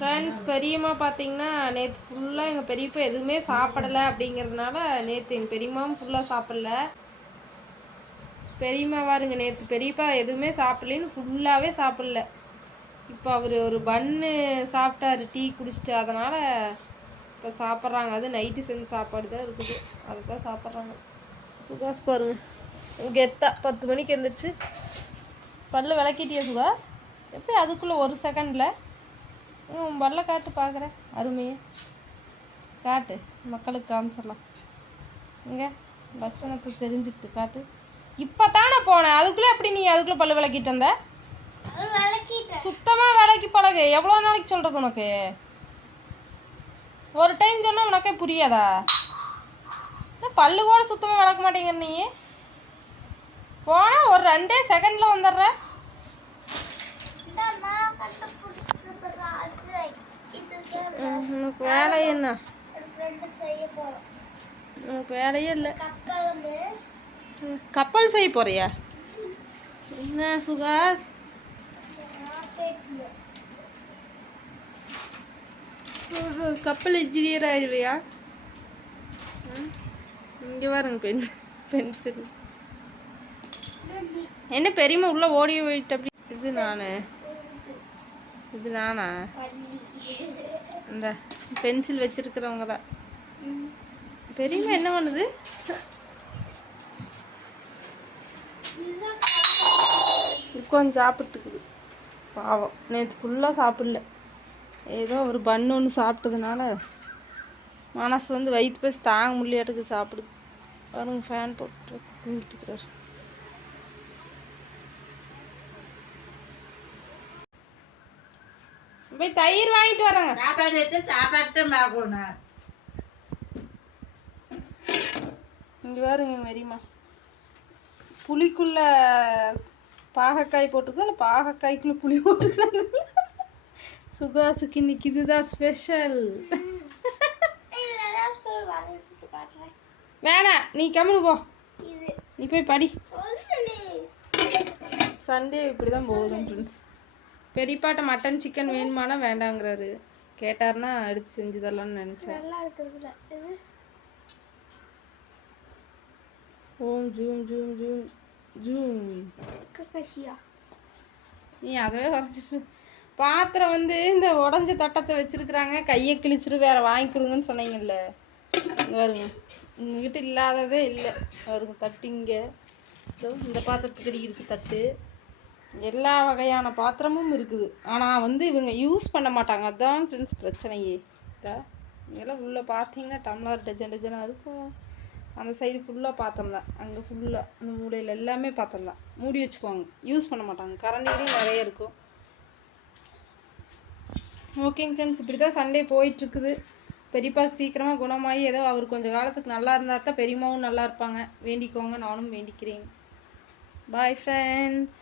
Friends பெரியம்மா பார்த்தீங்கன்னா நேற்று ஃபுல்லாக எங்கள் பெரியப்பா எதுவுமே சாப்பிடலை அப்படிங்கிறதுனால நேற்று எங்கள் பெரியம்மாவும் ஃபுல்லாக சாப்பிடல. பெரியம்மா பாருங்க நேற்று பெரியப்பா எதுவுமே சாப்பிட்லேன்னு ஃபுல்லாகவே சாப்பிடல. இப்போ அவர் ஒரு பன்னு சாப்பிட்டாரு டீ குடிச்சிட்டு அதனால் இப்போ சாப்பிட்றாங்க. அது நைட்டு செஞ்சு சாப்பாடு தான் இருக்குது. அதை தான் சாப்பிட்றாங்க. சுகாஸ் பாருங்க. கெத்தா பத்து மணிக்கு எழுந்திரிச்சு பல்ல விளக்கிட்டியா சுகாஸ் எப்படி அதுக்குள்ளே ஒரு செகண்டில் உன் பல்ல காட்டு பார்க்குறேன் அருமையை. காட்டு மக்களுக்கு காமிச்சிடலாம். இங்கே லட்சணத்தை தெரிஞ்சுக்கிட்டு காட்டு. இப்போ தானே போனேன். அதுக்குள்ளே எப்படி நீ அதுக்குள்ளே பல்லு விளக்கிட்டு வந்த? சுத்தமாக வேலைக்கு பழகு. எவ்வளோ நாளைக்கு சொல்கிறது உனக்கு? ஒரு டைம் சொன்னால் உனக்கே புரியாதா? பல்லு கூட சுத்தமாக விளக்க மாட்டேங்கிற நீ. போனால் ஒரு ரெண்டே செகண்டில் வந்துடுற. உனக்கு வேலை என்ன? உனக்கு வேலையே இல்லை. கப்பல் செய்ய போறியா? என்ன ஓஹோ, கப்பல் இன்ஜினியர் ஆயிடுவியா இங்கே பாருங்க பென் பென்சில் என்ன பெரியம்மா உள்ள ஓடி போயிட்டு அப்படி? இது நானு. இது நானா? இந்த பென்சில் வச்சிருக்கிறவங்க தான் பெரியவங்க என்ன பண்ணுது? உட்காந்து சாப்பிட்டுக்குது. பாவம். நேற்று ஃபுல்லாக சாப்பிடல. ஏதோ ஒரு பண்ணு ஒன்று சாப்பிட்டதுனால மனசு வந்து வயிற்று பேசி தாங்க முடியாட்டுக்கு சாப்பிடுது. பாருங்க ஃபேன் போட்டு தூங்கிட்டு போய் தயிர் வாங்கிட்டு வரேங்க சாப்பாடு வச்சு சாப்பாடு பார்க்கணும். இங்கே பாருங்க வெறிமா புளிக்குள்ள பாகக்காய் போட்டுக்குது இல்லை பாகக்காய்க்குள்ள புளி போட்டுக்குது சுகாசுக்கு இன்னைக்கு இதுதான் ஸ்பெஷல் வேணாம் நீ கம்முனு போ. நீ போய் படி. சண்டே இப்படி தான் போகுதுங்க ஃப்ரெண்ட்ஸ் பெரியப்பாட்ட மட்டன் சிக்கன் வேணுமானா வேண்டாங்கிறாரு. கேட்டாருன்னா எடுத்து செஞ்சு தரலாம்னு நினச்சேன் ஓம் ஜூம் ஜூம் ஜூம் ஜூம். நீ அதவே வரைச்சிட்டு பாத்திரம் வந்து இந்த உடஞ்ச தட்டத்தை வச்சிருக்கிறாங்க. கையை கிழிச்சிட்டு வேற வாங்கி கொடுங்கன்னு சொன்னீங்கல்ல பாருங்க. உங்ககிட்ட இல்லாததே இல்லை. பாருங்க தட்டு இங்க. இந்த பாத்திரத்துக்கு இருக்கு தட்டு. எல்லா வகையான பாத்திரமும் இருக்குது. ஆனால் வந்து இவங்க யூஸ் பண்ண மாட்டாங்க. அதுதான் ஃப்ரெண்ட்ஸ் பிரச்சனையே. இங்கெல்லாம் உள்ளே பார்த்தீங்கன்னா டம்ளர் டஜன் டஜனாக இருக்கும். அந்த சைடு ஃபுல்லாக பாத்திரம் தான். அங்கே ஃபுல்லாக அந்த மூலையில் எல்லாமே பாத்திரம் தான். மூடி வச்சுக்குவாங்க. யூஸ் பண்ண மாட்டாங்க. கரண்டிலையும் நிறைய இருக்கும். ஓகேங்க ஃப்ரெண்ட்ஸ் இப்படி தான் சண்டே போயிட்டுருக்குது. பெரியப்பாவுக்கு சீக்கிரமாக குணமாகி ஏதோ அவர் கொஞ்சம் காலத்துக்கு நல்லா இருந்தால் தான் பெரியம்மாவும் நல்லா இருப்பாங்க. வேண்டிக்கோங்க நானும் வேண்டிக்கிறேன். Bye friends